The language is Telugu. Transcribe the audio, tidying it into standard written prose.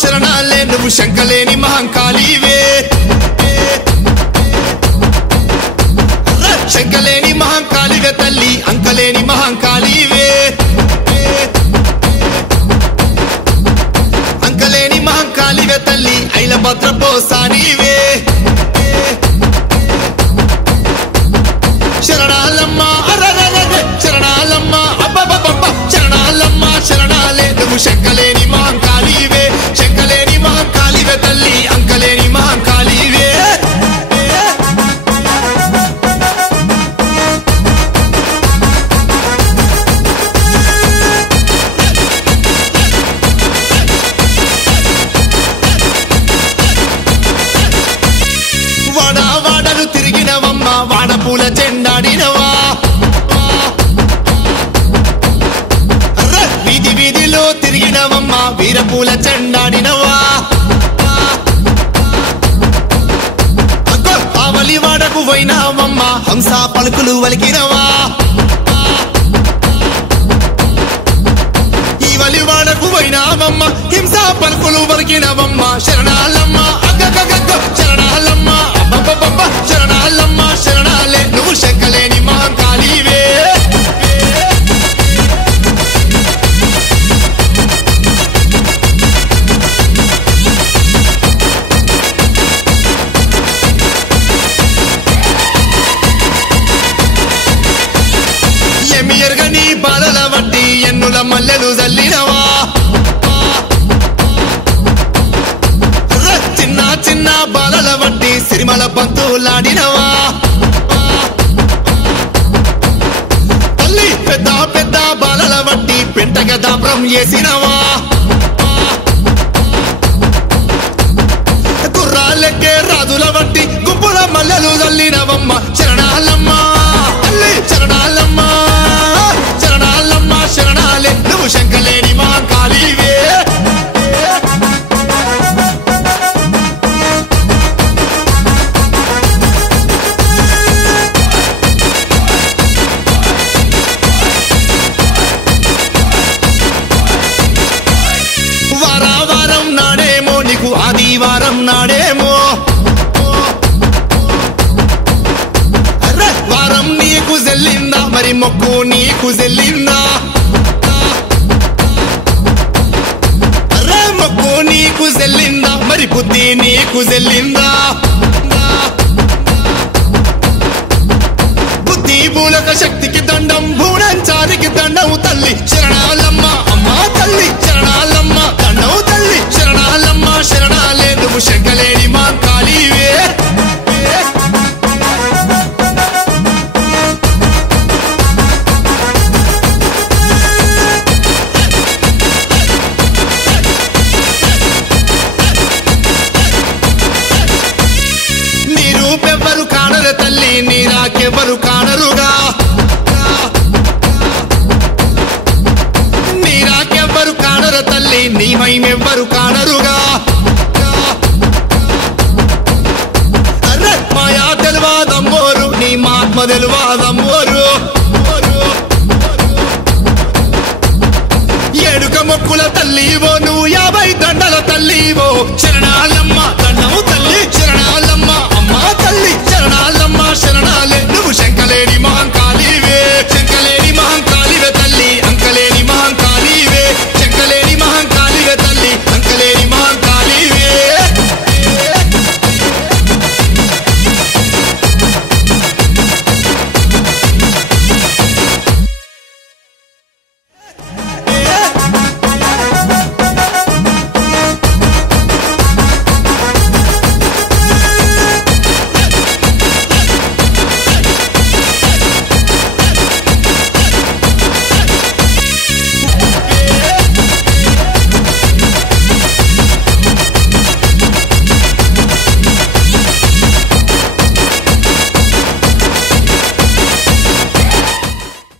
శరణాలే నువ్వు శంకలేని మహంకాళివే శంకలేని మహంకాళివే తల్లి అంకలేని మహంకాళివే అంకలేని మహంకాళివే తల్లి ఐలభద్ర పోసానివే శరణాలమ్మ అరరరరే శరణాలమ్మ అబ్బబ్బబ్బ శరణాలమ్మ శరణాలే నువ్వు శంకలేని మహంకాళివే శంకలేని మహంకాళివే తల్లి అంకలేని మహంకాళివే వాడవాడలు తిరిగినవమ్మ వాడపూల చెండాడినవా వీధి వీధిలో తిరిగినవమ్మ వీరపూల చెండాడినవా ఆవలి వాడకు పోయినావమ్మ హంస పలుకులు వలికినవా ఈవలి వాడకు పోయినావమ్మ హింస పలుకులు వలికినవమ్మ శరణాలమ్మ అగ్గగగ్గ శరణాలమ్మ అబ్బబ్బబ్బ శరణాలమ్మ శరణాలే నువ్వు శంకలేని మహంకాళివే ఎమియర్గని బాలల వట్టి ఎన్నుల మల్లెలు జల్లినవా చిన్న చిన్న బాలల వట్టి సిరిమల పంతులాడినవా తల్లి పెద్ద పెద్ద బాలల వట్టి పెంటగ దాప్రం చేసినవా కుర్రాలెక్కే రాజుల వట్టి గుంపుల మల్లెలు జల్లినవమ్మ శరణాలమ్మ తల్లి శరణాలమ్మ శరణాలమ్మ శరణాలే నువ్వు శంకలేని మహంకాళివే వారం నాడేమో నీకు ఆదివారం నాడేమో వారం నీకు జల్లిందా మరి మొక్కు నీకు జల్లిందా మొక్కు నీకు జల్లిందా మరి బుద్ధి నీకు జల్లిందా బుద్ధి మూలక శక్తికి దండం భూణంచారికి దండం తల్లి శరణాలమ్మ అమ్మ తల్లి శరణాలమ్మ దండం తల్లి శరణాలమ్మ శరణాలే నువ్వు శంకలేని మహంకాళివే నీ రూపెవ్వరు కానరు తల్లి నీ రాకెవ్వరు కానరుగా నీ రాకెవ్వరు కానరు తల్లి నీ మహిమెవ్వరు కానరుగా అరే మాయా తెలువాదమ్మోరు నీ మాత్మ తెలువాదమ్మోరు ఏడుక మొక్కుల తల్లివో నువ్వు 50 దండల తల్లివో